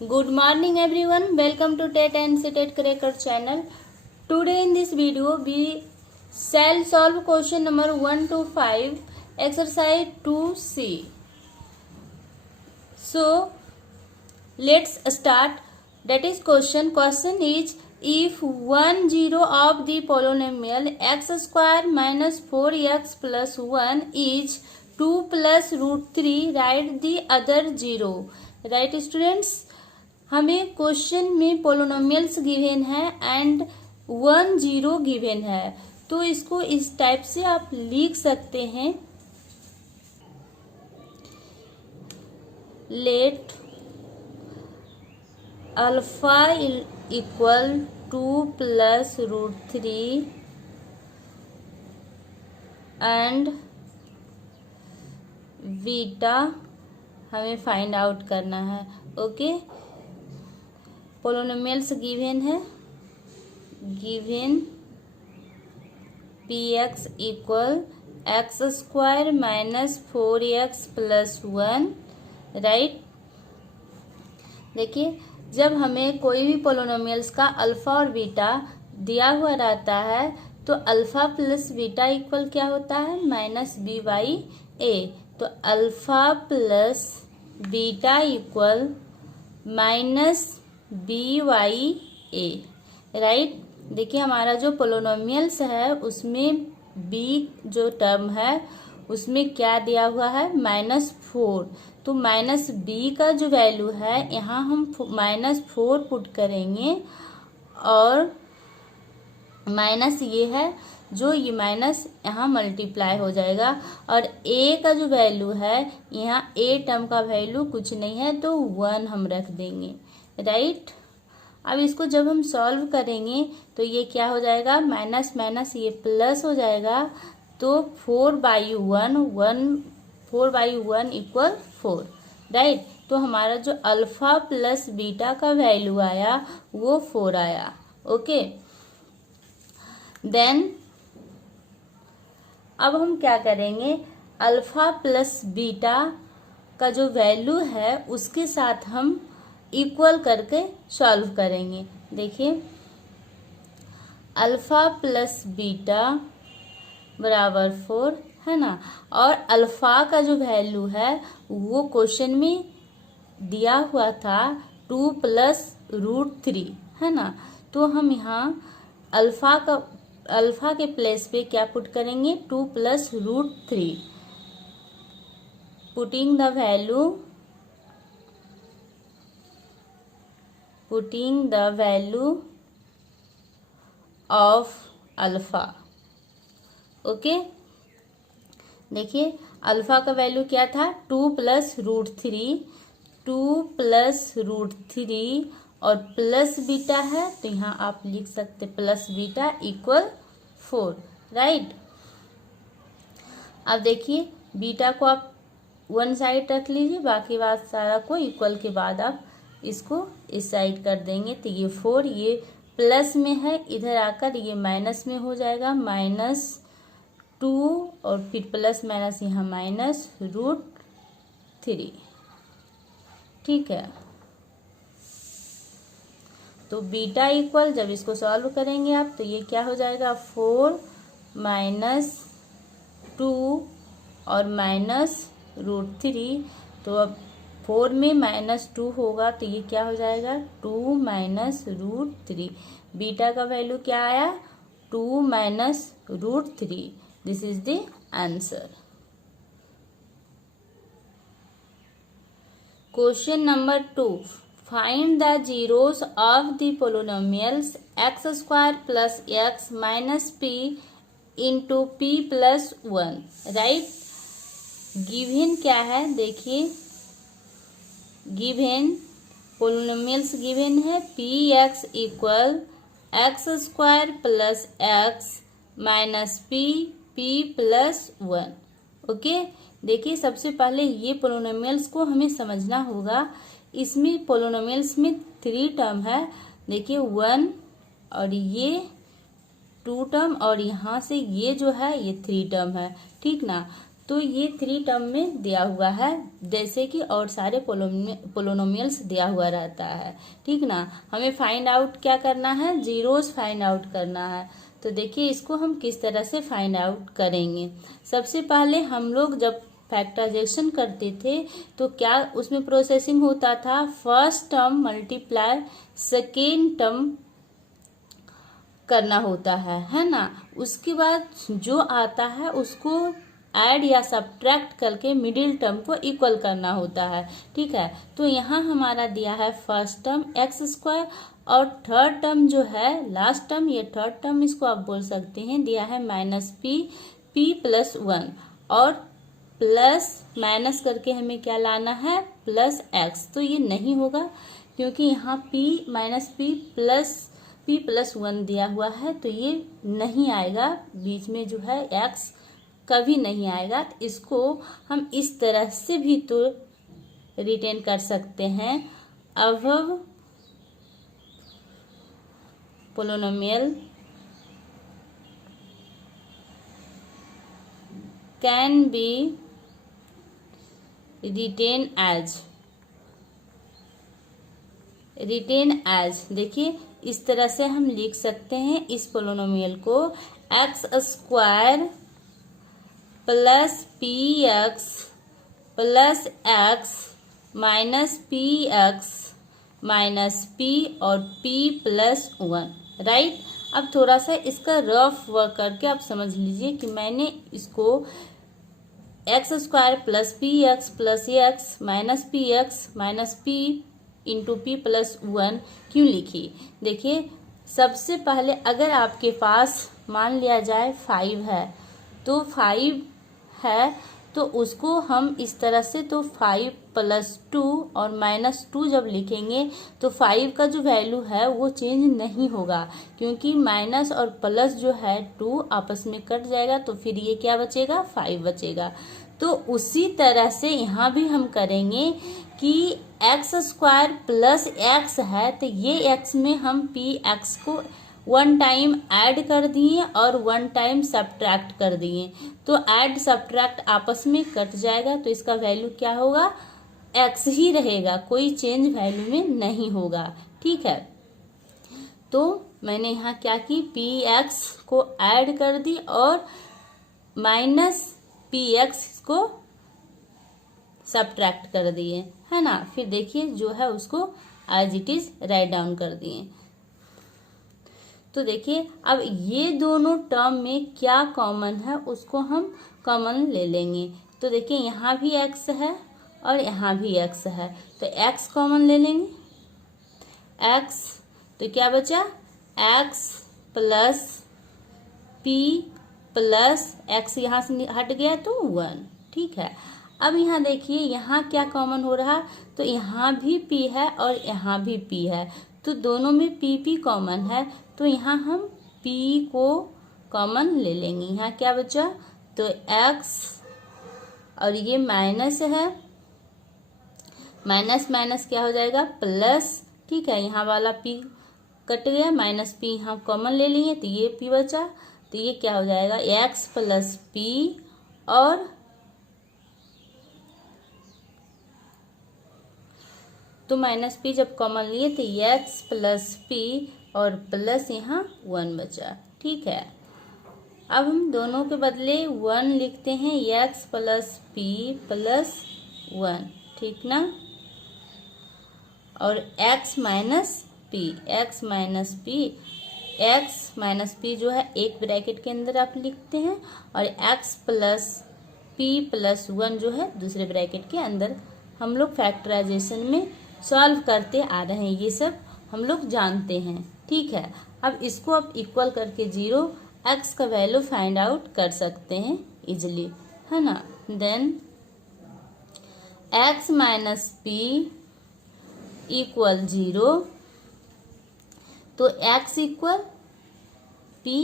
Good morning everyone. Welcome to TET and CTET Cracker channel. Today in this video we shall solve question number 1 to 5 exercise 2C. So let's start. That is question is if 1 0 of the polynomial x square minus 4x plus 1 is 2 plus root 3, write the other 0. Right students, हमें question में polynomials given है and 1 0 given है, तो इसको इस type से आप लिख सकते हैं। Let alpha equal 2 plus root 3 and beta हमें फाइंड आउट करना है। ओके, पोलिनोमियल्स गिवन है, given p x equal x square minus 4x plus 1, right. देखिए, जब हमें कोई भी पोलिनोमियल्स का अल्फा और बीटा दिया हुआ रहता है तो अल्फा प्लस बीटा इक्वल क्या होता है, माइनस बी बाई ए। तो alpha plus beta equal minus B by A, right. देखिए, हमारा जो पोलिनोमियल्स है उसमें बी जो टर्म है उसमें क्या दिया हुआ है, -4। तो माइनस बी का जो वैल्यू है यहाँ हम -4 पुट करेंगे और माइनस ये है जो ये माइनस यहाँ मल्टीप्लाई हो जाएगा और ए का जो वैल्यू है यहाँ ए टर्म का वैल्यू कुछ नहीं है तो 1 हम रख देंगे, राइट। अब इसको जब हम सॉल्व करेंगे तो ये क्या हो जाएगा, माइनस माइनस ये प्लस हो जाएगा, तो 4/1 इक्वल 4, राइट। तो हमारा जो अल्फा प्लस बीटा का वैल्यू आया वो 4 आया। ओके, देन अब हम क्या करेंगे, अल्फा प्लस बीटा का जो वैल्यू है उसके साथ हम इक्वल करके सॉल्व करेंगे। देखिए, अल्फा प्लस बीटा बराबर 4 है ना, और अल्फा का जो वैल्यू है वो क्वेश्चन में दिया हुआ था 2 प्लस रूट 3 है ना। तो हम यहाँ अल्फा के प्लेस पे क्या पुट करेंगे, 2 plus root 3, putting the value of alpha. Okay, देखिए अल्फा का वैल्यू क्या था, 2 प्लस रूट 3 और प्लस बीटा है तो यहाँ आप लिख सकते प्लस बीटा इक्वल 4, राइट। अब देखिए, बीटा को आप वन साइड रख लीजिए, बाकी बात सारा को इक्वल के बाद आप इसको इस साइड कर देंगे तो ये 4 ये प्लस में है, इधर आकर ये माइनस में हो जाएगा, -2 और फिर प्लस माइनस यहाँ -√3, ठीक है। तो बीटा इक्वल जब इसको सॉल्व करेंगे आप तो ये क्या हो जाएगा, 4 -2 और -√3। तो अब 4 में -2 होगा तो ये क्या हो जाएगा, 2 -√3। बीटा का वैल्यू क्या आया, 2 -√3। This is the answer. Question number 2, find the zeros of the polynomials x square plus x minus p into p plus 1, right. Given क्या है, देखिए गिवन पोलिनोमियल्स गिवन है P x equal x square plus x minus P plus 1। Okay, देखिए सबसे पहले ये polynomials को हमें समझना होगा। इसमें पोलिनोमियल्स में 3 टर्म है, देखिए 1 और ये 2 टर्म और यहाँ से ये जो है ये 3 टर्म है, ठीक ना। तो ये 3 टर्म में दिया हुआ है, जैसे कि और सारे पोलोनोमियल्स दिया हुआ रहता है। ठीक ना, हमें फाइंड आउट क्या करना है, जीरोस फाइंड आउट करना है। तो देखिए इसको हम किस तरह से फाइंड आउट करेंगे। सबसे पहले हम लोग जब फैक्टराइजेशन करते थे तो क्या उसमें प्रोसेसिंग होता था, first term multiply second term करना होता है ना। उसके बाद जो आता है उसको ऐड या सब्ट्रैक्ट करके मिडिल टर्म को इक्वल करना होता है। ठीक है, तो यहाँ हमारा दिया है फर्स्ट टर्म एक्स स्क्वायर और थर्ड टर्म जो है लास्ट टर्म, ये थर्ड टर्म इसको आप बोल सकते हैं, दिया है माइनस पी प्लस 1 और प्लस माइनस करके हमें क्या लाना है, प्लस एक्स। तो ये नहीं होगा क्योंकि यहाँ p माइनस पी प्लस 1 दिया हुआ है, तो ये नहीं आएगा, बीच में जो है x कभी नहीं आएगा। तो इसको हम इस तरह से भी तो रिटेन कर सकते हैं, above polynomial can be written as. देखिए इस तरह से हम लिख सकते हैं इस पोलिनोमियल को, x square plus P x plus x minus p x minus P और p प्लस 1। राइट, अब थोड़ा सा इसका रफ वर्क करके आप समझ लीजिए कि मैंने इसको x square plus P x plus x minus P into P plus 1 क्यों लिखी। देखिए सबसे पहले अगर आपके पास मान लिया जाए 5 है, तो 5 है तो उसको हम इस तरह से, तो 5 प्लस 2 और माइनस 2 जब लिखेंगे तो 5 का जो वैल्यू है वो चेंज नहीं होगा, क्योंकि माइनस और प्लस जो है 2 आपस में कट जाएगा, तो फिर ये क्या बचेगा, 5 बचेगा। तो उसी तरह से यहाँ भी हम करेंगे कि एक्स स्क्वायर प्लस एक्स है, तो ये एक्स में हम पी एक्स को 1 टाइम ऐड कर दिए और 1 टाइम सब्ट्रैक्ट कर दिए, तो ऐड सब्ट्रैक्ट आपस में कट जाएगा, तो इसका वैल्यू क्या होगा, एक्स ही रहेगा, कोई चेंज वैल्यू में नहीं होगा। ठीक है, तो मैंने यहाँ क्या की, पी एक्स को ऐड कर दी और माइनस पी एक्स को सब्ट्रैक्ट कर दिए, है ना। फिर देखिए जो है उसको as it is write down कर दिए। तो देखिए अब ये दोनों टर्म में क्या कॉमन है उसको हम कॉमन ले लेंगे। तो देखिए यहाँ भी x है और यहाँ भी x है, तो x कॉमन ले लेंगे, x तो क्या बचा, x plus p plus x यहाँ से हट गया तो 1। ठीक है, अब यहाँ देखिए यहाँ क्या कॉमन हो रहा, तो यहाँ भी p है और यहाँ भी p है, तो दोनों में p कॉमन है, तो यहाँ हम p को कॉमन ले लेंगे। यहाँ क्या बचा, तो x और ये माइनस है, माइनस माइनस क्या हो जाएगा, प्लस। ठीक है, यहाँ वाला p कट गया, माइनस p यहाँ कॉमन ले लिए, तो ये p बचा, तो ये क्या हो जाएगा, x प्लस p और तो माइनस p जब कॉमन लिए तो x प्लस p और प्लस यहाँ 1 बचा। ठीक है, अब हम दोनों के बदले 1 लिखते हैं, x प्लस p प्लस 1। ठीक ना, और x माइनस p जो है एक ब्रैकेट के अंदर आप लिखते हैं और x प्लस p प्लस 1 जो है दूसरे ब्रैकेट के अंदर। हम लोग फैक्टराइजेशन में सॉल्व करते आ रहे हैं, ये सब हम लोग जानते हैं। ठीक है, अब इसको आप इक्वल करके 0 x का वैल्यू फाइंड आउट कर सकते हैं इजिली, है ना। Then x minus p equal 0, तो x इक्वल p।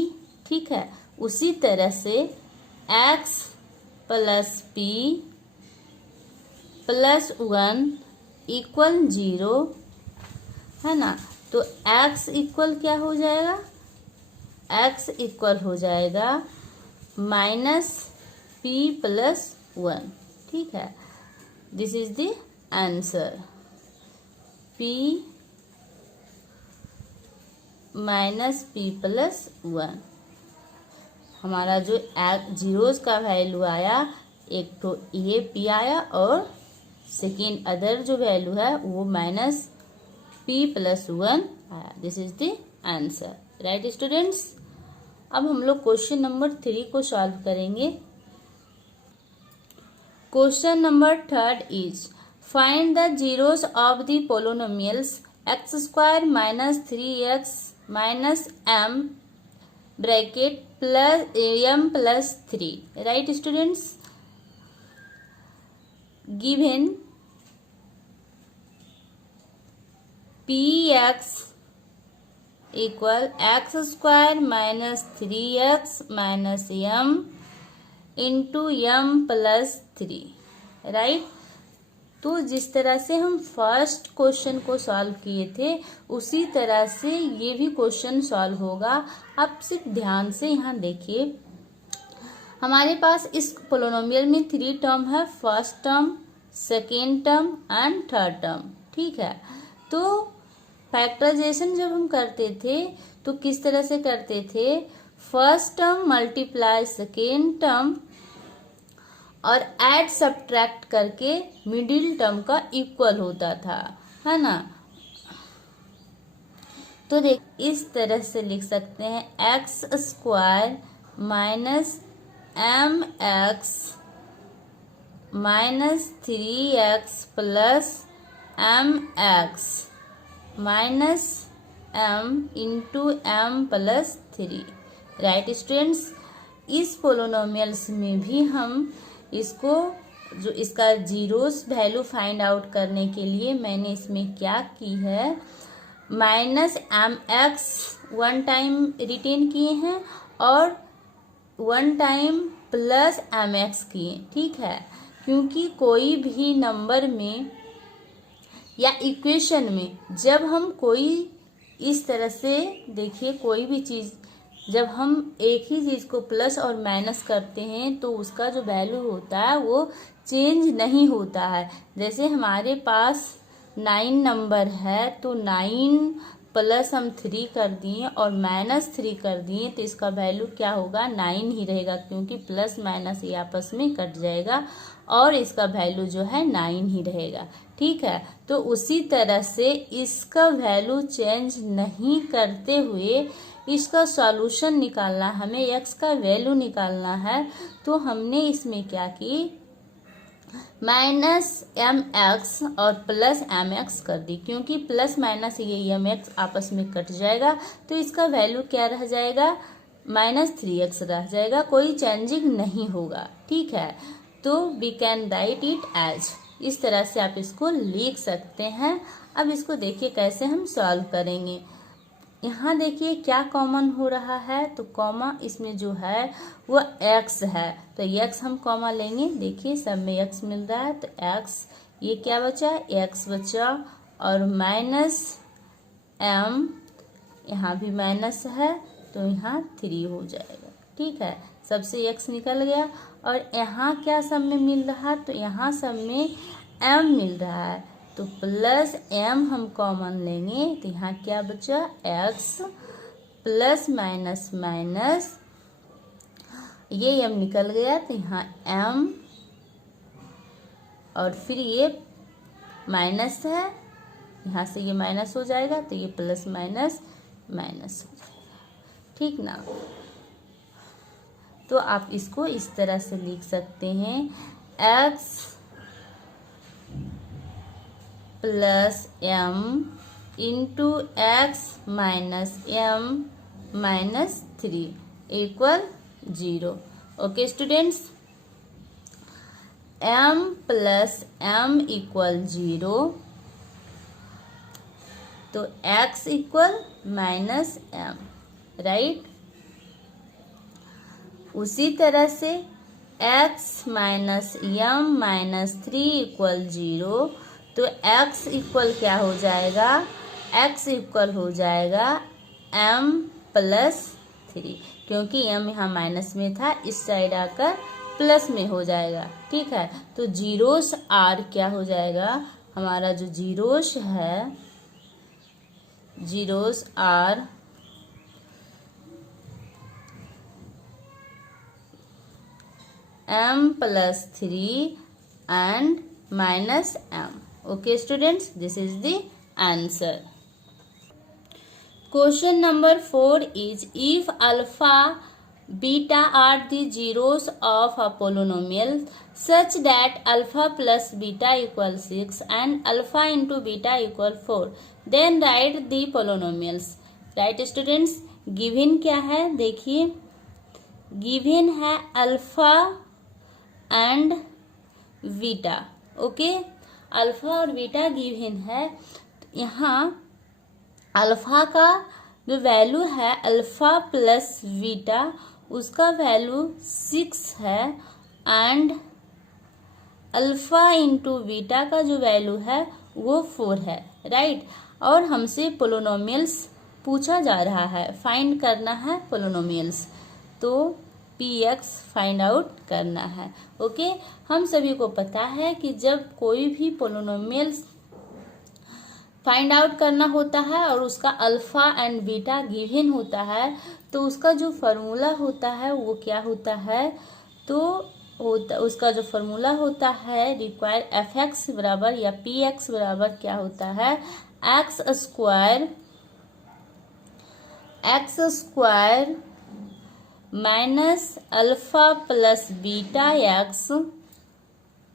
ठीक है, उसी तरह से x plus p plus 1 equal 0, है ना। तो x इक्वल क्या हो जाएगा, x इक्वल हो जाएगा माइनस p प्लस 1। ठीक है, this is the answer, p minus p plus 1। हमारा जो जीरोस का वैल्यू आया, एक तो ए पी आया और सेकेंड अदर जो वैल्यू है वो माइनस p प्लस 1 आया। This is the answer, right students. अब हम लोग क्वेश्चन नंबर 3 को सॉल्व करेंगे। Question number 3 is find the zeros of the polynomials x square minus 3x minus m bracket plus m plus 3। Right students, given px equal x square minus 3x minus m into m plus 3। Right, तो जिस तरह से हम first question को solve किए थे उसी तरह से ये भी क्वेश्चन सॉल्व होगा। आप सिर्फ ध्यान से यहाँ देखिए, हमारे पास इस पोलोनोमियल में 3 टर्म है, first term, second term and third term. ठीक है, तो फैक्टराइजेशन जब हम करते थे तो किस तरह से करते थे, first term multiply second term और ऐड सब्ट्रैक्ट करके मिडिल टर्म का इक्वल होता था, है ना। तो देख इस तरह से लिख सकते हैं, x square minus m x minus 3x plus m x minus m into m plus 3। Right students, इस पोलोनोमियल्स में भी हम इसको जो इसका जीरोस वैल्यू फाइंड आउट करने के लिए मैंने इसमें क्या की है, minus m x 1 time written किए हैं और 1 टाइम प्लस एम एक्स किए। ठीक है, क्योंकि कोई भी नंबर में या इक्वेशन में जब हम कोई इस तरह से देखिए, कोई भी चीज़ जब हम एक ही चीज़ को प्लस और माइनस करते हैं तो उसका जो वैल्यू होता है वो चेंज नहीं होता है। जैसे हमारे पास 9 नंबर है तो 9 प्लस हम 3 कर दिए और माइनस 3 कर दिए तो इसका वैल्यू क्या होगा, 9 ही रहेगा, क्योंकि प्लस माइनस ये आपस में कट जाएगा और इसका वैल्यू जो है 9 ही रहेगा। ठीक है, तो उसी तरह से इसका वैल्यू चेंज नहीं करते हुए इसका सॉल्यूशन निकालना, हमें x का वैल्यू निकालना है। तो हमने इसमें क्या की, माइनस एम एक्स और प्लस एम एक्स कर दी, क्योंकि प्लस माइनस ये एम एक्स आपस में कट जाएगा तो इसका वैल्यू क्या रह जाएगा, माइनस 3x रह जाएगा, कोई चेंजिंग नहीं होगा। ठीक है, तो we can write it as, इस तरह से आप इसको लिख सकते हैं। अब इसको देखिए कैसे हम सॉल्व करेंगे। यहाँ देखिए क्या कॉमन हो रहा है, तो कॉमा इसमें जो है वो x है, तो x हम कॉमा लेंगे। देखिए सब में x मिल रहा है तो x, ये क्या बचा, x बचा और माइनस m, यहाँ भी माइनस है तो यहाँ 3 हो जाएगा। ठीक है, सबसे x निकल गया और यहाँ क्या सब में मिल रहा है, तो यहाँ सब में m मिल रहा है तो प्लस m हम कॉमन लेंगे तो यहाँ क्या बचा, x प्लस माइनस माइनस, ये m निकल गया तो यहाँ m और फिर ये माइनस है, यहाँ से ये माइनस हो जाएगा तो ये प्लस माइनस माइनस हो जाएगा। ठीक ना, तो आप इसको इस तरह से लिख सकते हैं, x plus m into x minus m minus 3 equal 0। Okay students, m plus m equal 0 तो x equal minus m, right. उसी तरह से x minus m minus 3 equal 0 तो x इक्वल क्या हो जाएगा, x इक्वल हो जाएगा m प्लस 3, क्योंकि m यहाँ माइनस में था, इस साइड आकर प्लस में हो जाएगा, ठीक है। तो जीरोस आर क्या हो जाएगा, हमारा जो जीरोस है, zeros are m+3 and -m. Okay students, this is the answer. Question number 4 is, if alpha beta are the zeros of a polynomial such that alpha plus beta equals 6 and alpha into beta equal 4, then write the polynomials. Right students, given क्या है, देखिए given है alpha and beta, okay. Alpha और beta given है। यहाँ alpha का जो value है, अल्फा प्लस बीटा, उसका वैल्यू 6 है एंड अल्फा इंटू बीटा का जो वैल्यू है वो 4 है, राइट। और हमसे पोलिनोमियल्स पूछा जा रहा है, फाइंड करना है पोलिनोमियल्स, तो px फाइंड आउट करना है, ओके। हम सभी को पता है कि जब कोई भी पोलिनोमियल्स फाइंड आउट करना होता है और उसका अल्फा एंड बीटा गिवन होता है, तो उसका जो फॉर्मूला होता है वो क्या होता है, तो उसका जो फॉर्मूला होता है रिक्वायर fx बराबर या px बराबर क्या होता है, X square minus alpha plus beta X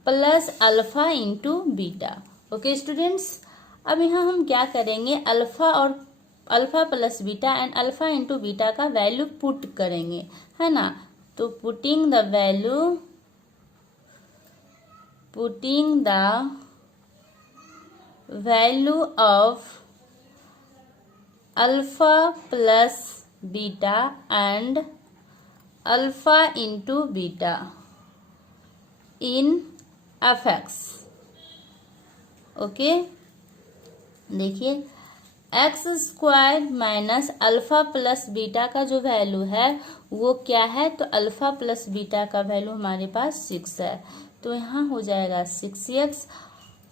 plus alpha into beta, okay students. अब यहाँ हम क्या करेंगे, alpha plus beta and alpha into beta का वैल्यू पुट करेंगे, है ना। तो putting the value of alpha plus beta and alpha into beta in fx, okay. देखिए X square minus alpha plus beta का जो वैल्यू है वो क्या है, तो अल्फा प्लस बीटा का वैल्यू हमारे पास 6 है, तो यहाँ हो जाएगा 6x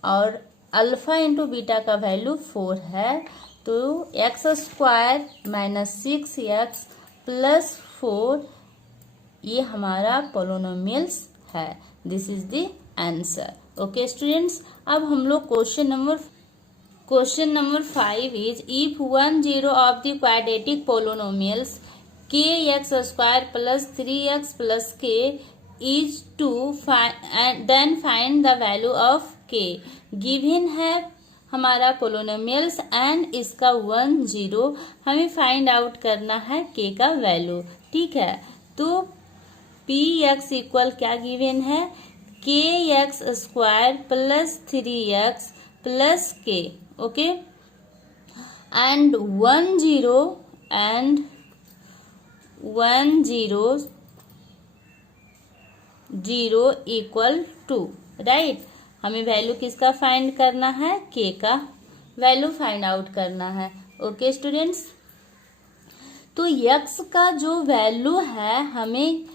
और अल्फा इंटू बीटा का वैल्यू 4 है, तो x square minus 6x plus 4 ये हमारा पोलिनोमियल्स है। This is the answer, okay students. अब हम लोग question number 5 is, if 1 0 of the quadratic polynomials के X square plus 3x plus k is 2 then find the value of k। Given है हमारा polynomials and इसका 1 0, हमें find out करना है k का वैल्यू, ठीक है। तो px इक्वल क्या गिवन है, के X square plus 3x plus k, okay. And 1 0 equal 2, right. हमें वैल्यू किसका फाइंड करना है, k का वैल्यू फाइंड आउट करना है, ओके स्टूडेंट्स। तो x का जो वैल्यू है हमें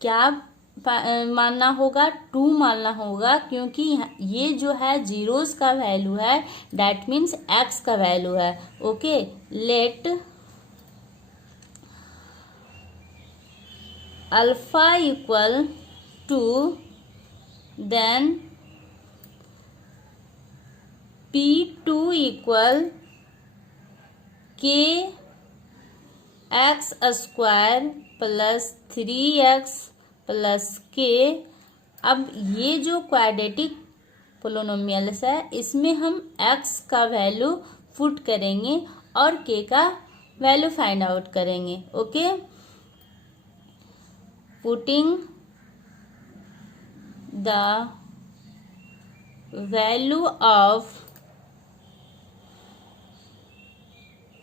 क्या मानना होगा, 2 मानना होगा, क्योंकि ये जो है जीरोस का वैल्यू है, दैट मीन्स x का वैल्यू है, okay. Let alpha equal 2 then p2 equal k x square plus 3x plus k। अब ये जो क्वाड्रेटिक पोलिनोमियल्स है इसमें हम x का वैल्यू पुट करेंगे और k का वैल्यू फाइंड आउट करेंगे, okay. Putting the value of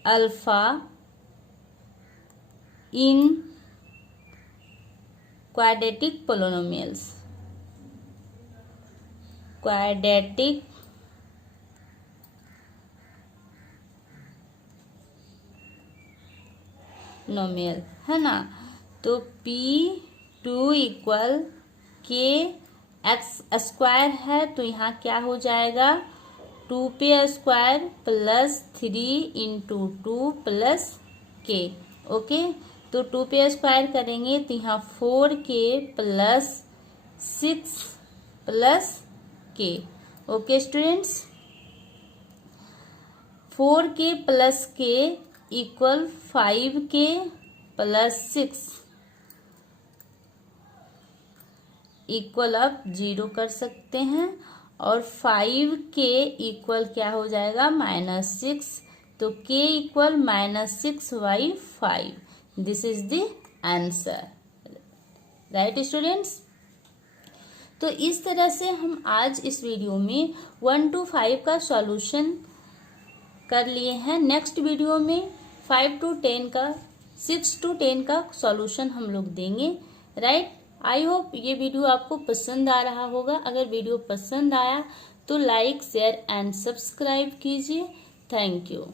alpha in quadratic polynomials, quadratic nomial, है ना। तो p2 इक्वल के एक्स स्क्वायर है तो यहाँ क्या हो जाएगा 2p square plus 3 into 2 plus के। ओके, तो 2p स्क्वायर करेंगे तो यहाँ 4k प्लस 6 प्लस के। ओके स्टूडेंट्स, 4k प्लस के इक्वल 5k प्लस 6 इक्वल आप 0 कर सकते हैं, और 5k इक्वल क्या हो जाएगा -6, तो k equal -6/5। This is the answer, right students. तो इस तरह से हम आज इस वीडियो में 1 to 5 का सॉल्यूशन कर लिए हैं। नेक्स्ट वीडियो में 5 to 10 का 6 to 10 का सॉल्यूशन हम लोग देंगे, राइट। आई होप ये वीडियो आपको पसंद आ रहा होगा। अगर वीडियो पसंद आया तो लाइक शेयर एंड सब्सक्राइब कीजिए। Thank you.